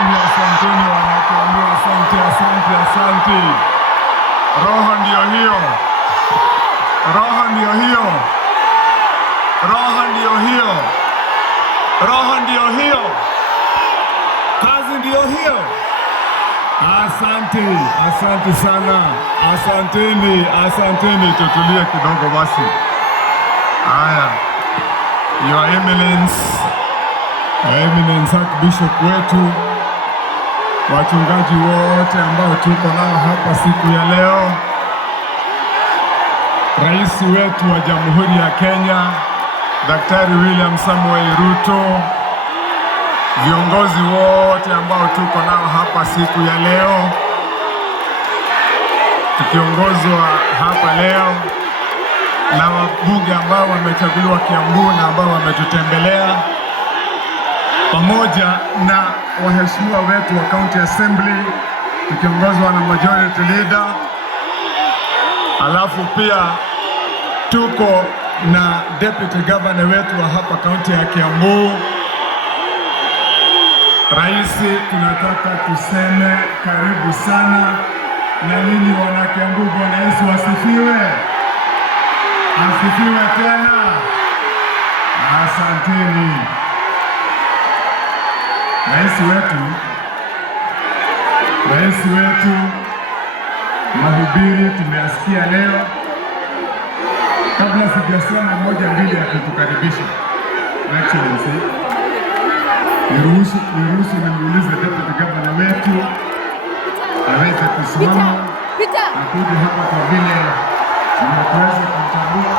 asanteni wanakuambia asante. Roho ndio hiyo. Kazi ndio hiyo. Asante sana. Asanteni, tutulie kidogo basi. Haya. Your Eminence Archbishop wetu, wachungaji wote ambao tuko nao hapa siku ya leo, Rais wetu wa Jamhuri ya Kenya Daktari William Samoei Ruto, viongozi wote ambao tuko nao hapa siku ya leo, tukiongozwa hapa leo na wabunge ambao wamechaguliwa Kiambu na ambao wametutembelea, pamoja na waheshimiwa wetu wa County Assembly tukiongozwa na Majority Leader. Alafu pia tuko na Deputy Governor wetu wa hapa County ya Kiambu. Rais, tunataka tuseme karibu sana na nyinyi wana Kiambu. Bwana Yesu asifiwe. Asifiwe tena. Asanteni. Rais wetu mahubiri tumeyasikia leo. Kabla sijasema moja mbili ya kutukaribisha, Excellency, niruhusu nimuulize Deputy Governor wetu aweze kusimama akuje hapa kwa vile nimeweza kumtambua.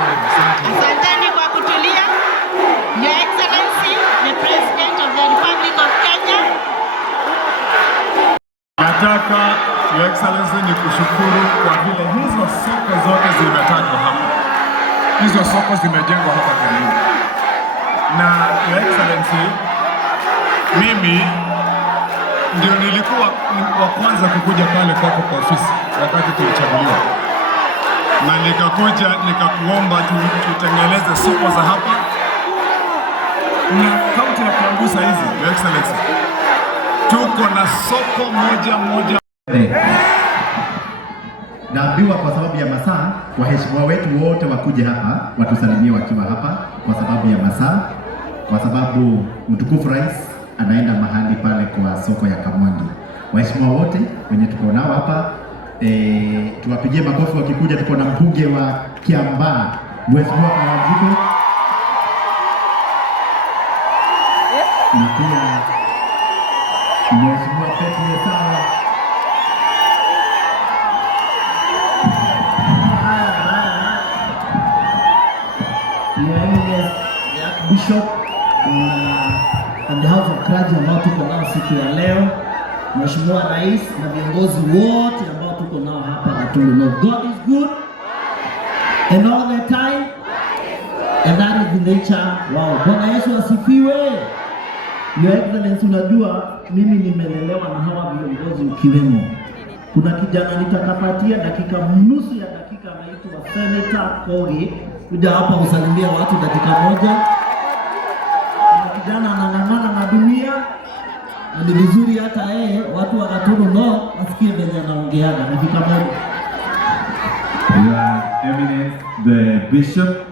Asanteni kwa kutulia. Your Excellency, the President of the Republic of Kenya. Nataka Your Excellency ni kushukuru kwa vile hizo soko zote zimetajwa hapa. Hizo soko zimejengwa hapa Kenya. Na Your Excellency, mimi ndio nilikuwa wa kwanza kukuja pale kwako kwa ofisi wakati tulichaguliwa. Na nikakuja nikakuomba tutengeneze soko za hapa. Na kaunti ya Kiambu hizi, Your Excellency, tuko na soko moja. Naambiwa kwa sababu ya masaa, waheshimiwa wetu wote wakuje hapa watusalimie wakiwa hapa kwa sababu ya masaa, kwa sababu mtukufu rais anaenda mahali pale kwa soko ya Kamwangi. Waheshimiwa wote wenye tuko nao hapa, tuwapigie makofi wakikuja. Tuko na mbunge wa Kiambaa, Mheshimiwa Kawajiko, na pia Mheshimiwa Petro Sawa. The Archbishop on behalf of clergy ambao tuko nao siku ya leo, Mheshimiwa Rais na viongozi wote ambao tuko nao hapa Gatunu. God is good and all the time, and that is the nature. Wow, Bwana Yesu asifiwe. Your Excellency, unajua mimi nimelelewa na hawa viongozi ukiwemo. Kuna kijana nitakapatia nusu ya dakika anaitwa Senator Kogi, kuja hapa usalimia watu dakika moja. Kuna kijana anang'ang'ana na dunia, na ni vizuri hata watu wa Gatunu wasikie venye anaongeaga dakika moja. Your Eminence the Bishop,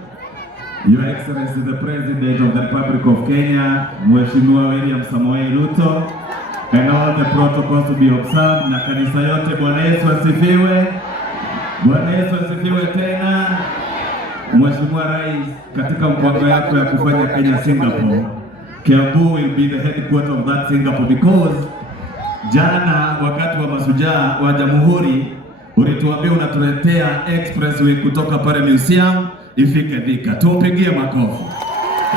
Your Excellency the President of the Republic of Kenya, Mheshimiwa William Samoei Ruto, and all the protocols to be observed, na kanisa yote. Bwana Yesu asifiwe. Bwana Yesu asifiwe tena. Mheshimiwa Rais, katika mpango yako ya kufanya Kenya Singapore, Kiambu will be the headquarter of that Singapore because jana wakati wa mashujaa wa Jamhuri ulituambia unatuletea expressway kutoka pale museum ifike Thika. Tupigie makofi.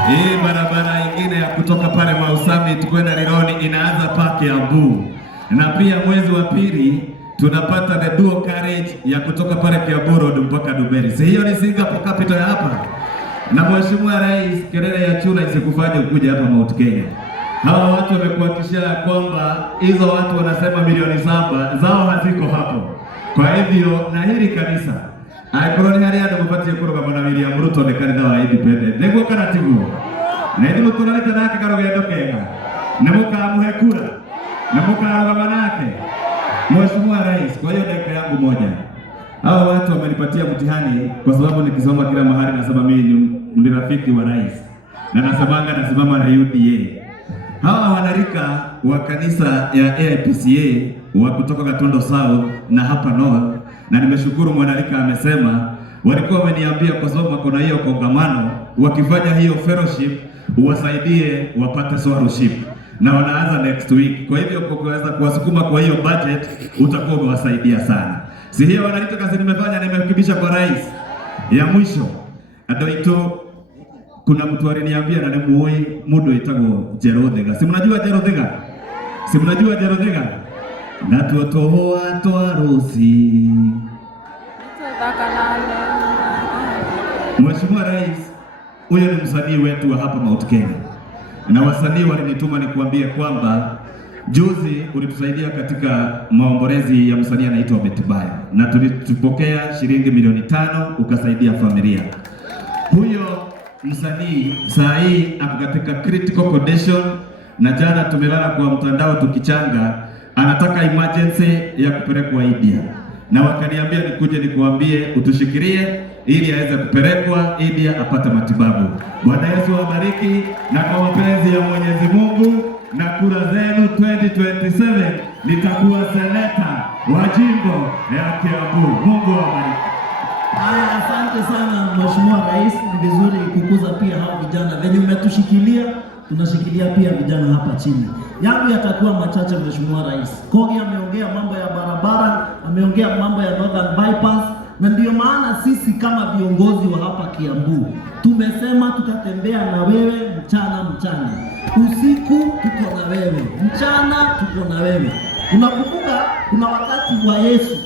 Hii barabara nyingine ya kutoka pale Mau Summit kwenda Rironi inaanza pa Kiambu. Na pia mwezi wa pili tunapata the dual carriage ya kutoka pale Kiambu Road mpaka Duberi. Si hiyo ni Singapore capital ya hapa? Na Mheshimiwa Rais, kelele ya chura isikufanye ukuje hapa Mount Kenya. Hawa watu wamekuhakikishia kwamba hizo watu wanasema milioni 7 zao haziko hapo. Kwa hivyo na hili kanisa aikoroni haria ndo mupatie kuruga mwana William Ruto ne kanitha wa independent. Niguo kana tiguo. Na ithu muturarite nake karugendo kega. Na mukamuhe kura. Na mukarugama nake. Mheshimiwa Rais, kwa hiyo dakika yangu moja. Hawa watu wamenipatia mtihani kwa sababu nikisoma kila mahali nasema mimi ni rafiki wa rais. Na nasimama na UDA. Hawa wanarika wa kanisa ya AIPCA wa kutoka Gatondo South na hapa North, na nimeshukuru mwanarika amesema walikuwa wameniambia kwa sababu wako na hiyo kongamano, wakifanya hiyo fellowship uwasaidie wapate scholarship na wanaanza next week. Kwa hivyo kuweza kuwasukuma kwa hiyo budget utakuwa umewasaidia sana. Si hiyo wanarika kazi nimefanya, nimekibisha kwa rais. Ya mwisho adoito kuna mtu aliniambia na nimuoi mundu itagwo Jerothega. Si mnajua Jerothega? Si mnajua Jerothega? Na tuotoa twarusi. Mheshimiwa Rais, huyo ni msanii wetu wa hapa Mount Kenya. Na wasanii walinituma nikuambie kwamba juzi ulitusaidia katika maombolezi ya msanii anaitwa Betibaya. Na tulipokea shilingi milioni 5 ukasaidia familia. Huyo msanii saa hii ako katika critical condition na jana tumelala kwa mtandao tukichanga, anataka emergency ya kupelekwa India. Na wakaniambia nikuje nikuambie utushikirie ili aweze kupelekwa India apate matibabu. Bwana Yesu awabariki, na kwa mapenzi ya Mwenyezi Mungu na kura zenu 2027 nitakuwa seneta wa jimbo ya Kiambu. Mungu awabariki. Haya, asante sana Mheshimiwa Rais, ni vizuri kukuza pia hao vijana. Venye umetushikilia, tunashikilia pia vijana hapa chini. Yangu yatakuwa machache Mheshimiwa Rais. Kogi ameongea mambo ya barabara, ameongea mambo ya Northern Bypass, na ndio maana sisi kama viongozi wa hapa Kiambu tumesema tutatembea na wewe mchana, usiku tuko na wewe, mchana tuko na wewe. Unakumbuka kuna wakati wa Yesu,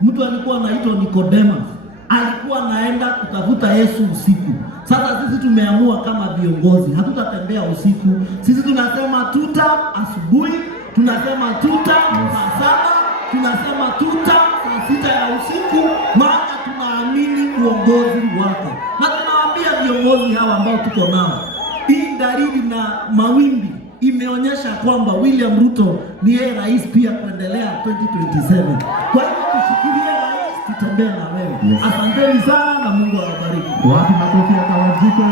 mtu alikuwa anaitwa Nicodemus, alikuwa anaenda kutafuta Yesu usiku. Sasa sisi tumeamua kama viongozi hatutatembea usiku. Sisi tunasema tuta asubuhi, tunasema tuta saa 7, tunasema tuta saa 6 ya usiku, maana tunaamini uongozi wako. Na tunawaambia viongozi hawa ambao tuko nao, hii dalili na mawimbi imeonyesha kwamba William Ruto ni yeye rais pia kuendelea 2027. Kwa hivyo tushikilie rais, tutembee na wewe. Yes. Asanteni sana na Mungu awabariki. Wapi makofi ya Kawajiko?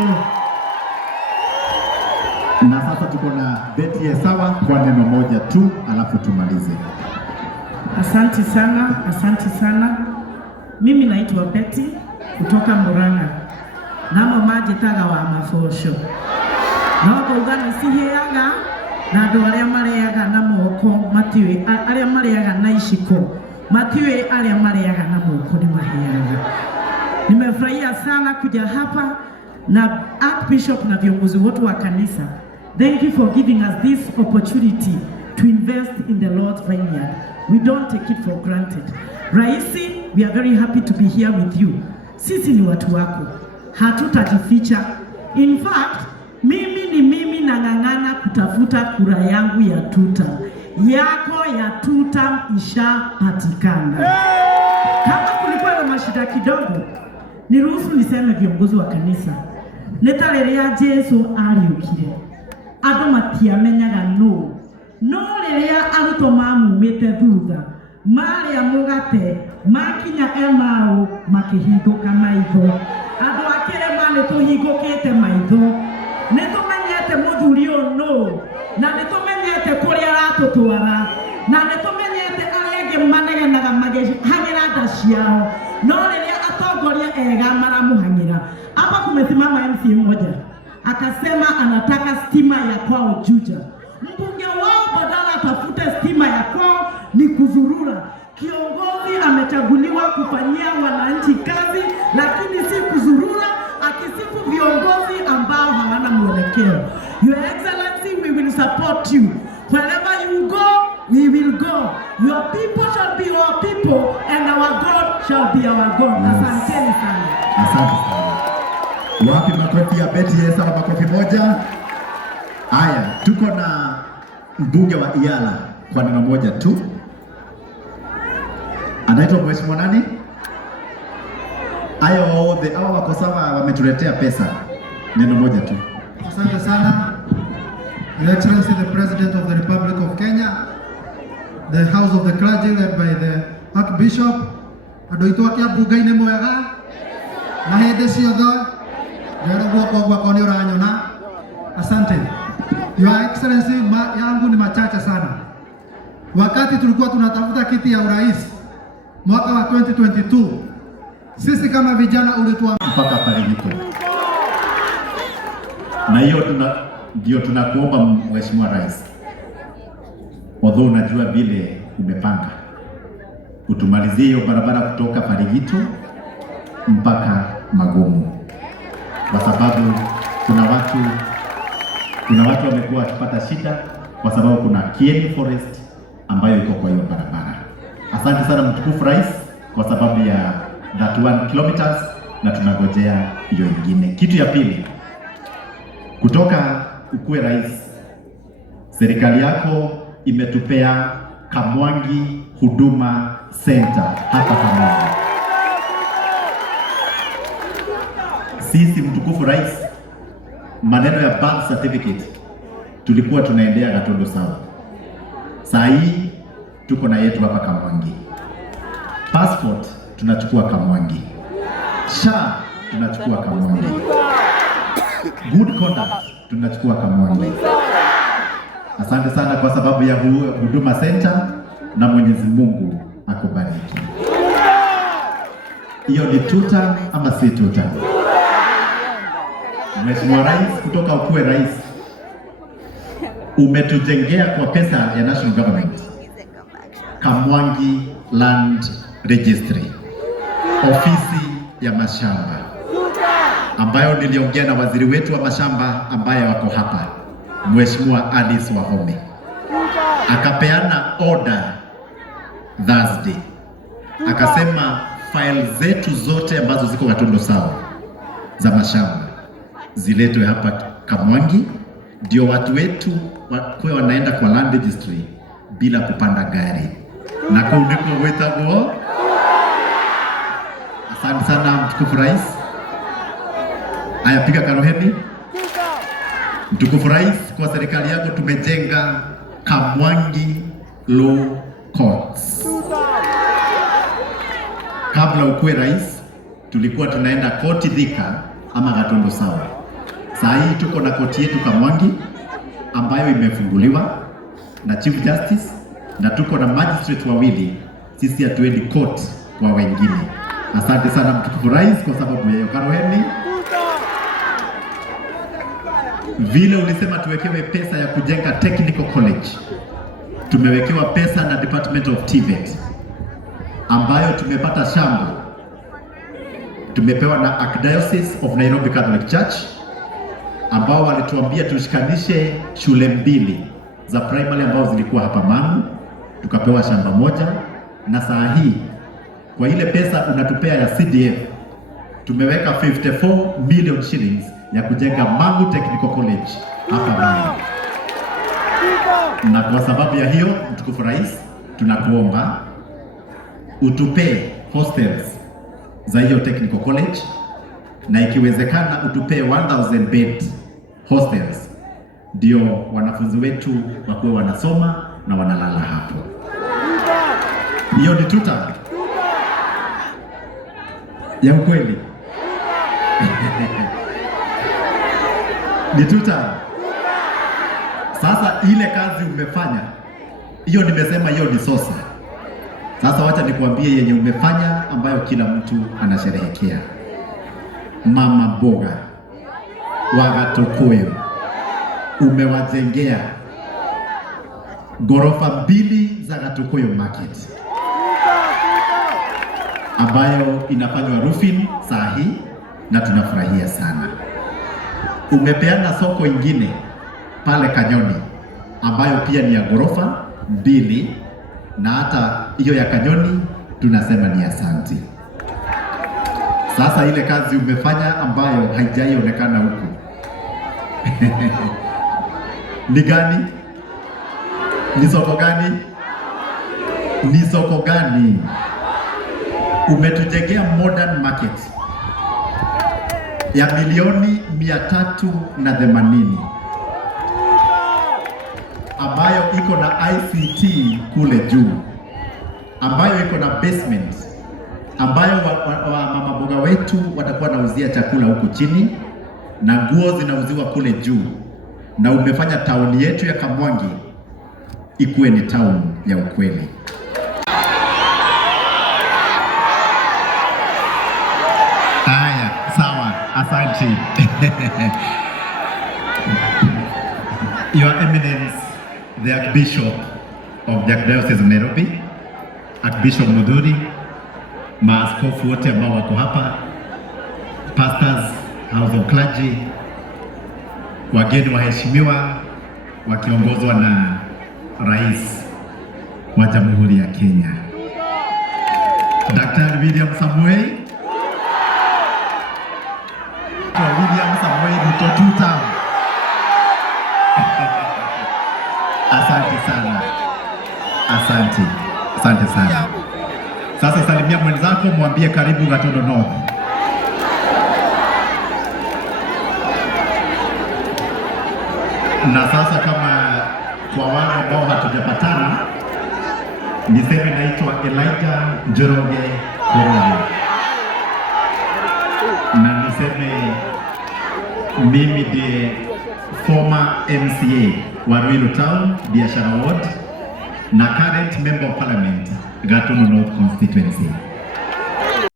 Na sasa tuko na Betty Esawa kwa neno moja tu alafu tumalize. Asante sana. Mimi naitwa Betty kutoka Murang'a. Namo majitaga wa mafosho. Na kuugana sihiaga na andu aria mareaga na moko matiwe aria mareaga na iciko matiwe aria mareaga na moko ni mahiaga. Nimefurahia sana kuja hapa na Archbishop na viongozi wote wa kanisa. Thank you for giving us this opportunity to invest in the Lord's vineyard. We don't take it for granted. Raisi, we are very happy to be here with you. Sisi ni watu wako, hatutajificha. In fact, mimi nang'ang'ana kutafuta kura yangu ya tuta. Yako ya tuta ishapatikana. Kama kulikuwa na mashida kidogo, niruhusu niseme viongozi wa kanisa. Netarerea Jesu ariukire. Andũ matiamenyaga no rĩrĩa arutwo mamumĩte thutha marĩa mũgate makinya Emau makĩhingũka maitho. Andũ a Kĩrĩma nĩtũhingũkĩte maitho, nĩtũmenyete mũthuri ũyũ na nĩtũmenyete kũrĩa aratũtwara, na nĩtũmenyete arĩa angĩ manegenaga magĩhang'ĩra nda ciao, no rĩrĩa atongoria ega maramũhang'ĩra Hapa kumesimama MC mmoja akasema anataka stima ya kwao Juja. Mbunge wao badala atafute stima ya kwao ni kuzurura. Kiongozi amechaguliwa kufanyia wananchi kazi, lakini si kuzurura akisifu viongozi ambao hawana mwelekeo. Your Excellency, we will support you. Wherever you go, we will go. Your people shall be our people and our God shall be our God. Asanteni sana. Asante sana. Wapi makofi ya Betty Yesa na makofi moja? Haya, tuko na mbunge wa Iala kwa neno moja tu. Anaitwa Mheshimiwa nani? Hawa wako sawa, wametuletea pesa. Neno moja tu. Asante sana. Your Excellency the President of the Republic of Kenya, the House of the Clergy led by the Archbishop, andũ aitũ a Kiambu Ngai nĩ mwega na hĩndĩ ciothe njerwo guoko gwakwa nĩ ũranyona. Asante. Your Excellency, yangu ni machache sana. Wakati tulikuwa tunatafuta kiti ya urais mwaka wa 2022, sisi kama vijana ulituwa mpaka Farijiko. Na hiyo ndio tunakuomba Mheshimiwa Rais. Although unajua vile umepanga utumalizie hiyo barabara kutoka Farijito mpaka Magumu, kwa sababu kuna watu wamekuwa wakipata shida kwa sababu kuna Kieni Forest ambayo iko kwa hiyo barabara. Asante sana mtukufu Rais kwa sababu ya that 1 kilometers, na tunagojea hiyo ingine. Kitu ya pili, kutoka ukue rais, serikali yako imetupea Kamwangi Huduma Center hapa Kamwangi. Sisi mtukufu Rais, maneno ya birth certificate tulikuwa tunaendea Gatondo South. Saa hii tuko na yetu hapa Kamwangi. Passport tunachukua Kamwangi. SHA tunachukua Kamwangi. Good conduct tunachukua Kamwangi. Asante sana kwa sababu ya Huduma Center, na Mwenyezi Mungu akubariki. Hiyo ni tuta ama si tuta? Mheshimiwa Rais, kutoka ukue rais, umetujengea kwa pesa ya National Government Kamwangi Land Registry, ofisi ya mashamba ambayo niliongea na waziri wetu wa mashamba ambaye wako hapa, Mheshimiwa Alice Wahome, akapeana order Thursday, akasema file zetu zote ambazo ziko Gatondo South za mashamba ziletwe hapa Kamwangi, ndio watu wetu wakuwe wanaenda kwa land registry bila kupanda gari na kuundiko wetagwo. Asante sana mtukufu Rais. Aya, piga karoheni. Mtukufu Rais, kwa serikali yako tumejenga Kamwangi Law Courts. Kabla ukue rais, tulikuwa tunaenda koti Thika ama Gatondo South. Saa hii tuko na koti yetu Kamwangi ambayo imefunguliwa na Chief Justice, na tuko na magistrate wawili. Sisi hatuendi court kwa wengine. Asante sana mtukufu Rais kwa sababu ya hiyo. Karoheni. Vile ulisema tuwekewe pesa ya kujenga technical college, tumewekewa pesa na Department of TVET ambayo tumepata shamba, tumepewa na Archdiocese of Nairobi Catholic Church ambao walituambia tushikanishe shule mbili za primary ambao zilikuwa hapa Mangu, tukapewa shamba moja. Na saa hii kwa ile pesa unatupea ya CDF tumeweka 54 million shillings ya kujenga Mangu Technical College hapa Mangu. Na kwa sababu ya hiyo mtukufu Rais, tunakuomba utupee hostels za hiyo Technical College, na ikiwezekana utupee 1000 bed hostels, ndio wanafunzi wetu wakuwe wanasoma na wanalala hapo. Hiyo ni tuta ya ukweli. Ni tuta. Sasa ile kazi umefanya, hiyo nimesema hiyo ni sosa. Sasa wacha nikuambie yenye umefanya ambayo kila mtu anasherehekea. mama mboga wa Gatukuyu umewajengea ghorofa 2 za Gatukuyu Market ambayo inafanywa roofing saa hii na tunafurahia sana. Umepeana soko ingine pale Kanyoni ambayo pia ni ya ghorofa 2 na hata hiyo ya Kanyoni tunasema ni asanti. Sasa ile kazi umefanya ambayo haijaionekana huku ni gani? Ni soko gani? Ni soko gani? Umetujengea modern market ya milioni 380 ambayo iko na ICT kule juu, ambayo iko na basement, ambayo mama mboga wetu watakuwa nauzia chakula huku chini na nguo zinauziwa kule juu, na umefanya tauni yetu ya Kamwangi ikuwe ni town ya ukweli. Haya, sawa, asante. Your Eminence, the Archbishop of the Diocese of Nairobi, Archbishop Mudhuri, maaskofu wote ambao wako hapa, pastors, house of clergy, wageni waheshimiwa wakiongozwa na Rais wa Jamhuri ya Kenya Daktari William Samoei Ruto tuta. Asante sana. Asante sana. Sasa salimia mwenzako, mwambie karibu Gatundu North. Na sasa kama kwa wale ambao hatujapatana, niseme naitwa Elijah Njoroge Koroge, na niseme mimi ndiye former MCA wa Ruiru Town, Biashara Ward, na current member of parliament Gatundu North constituency.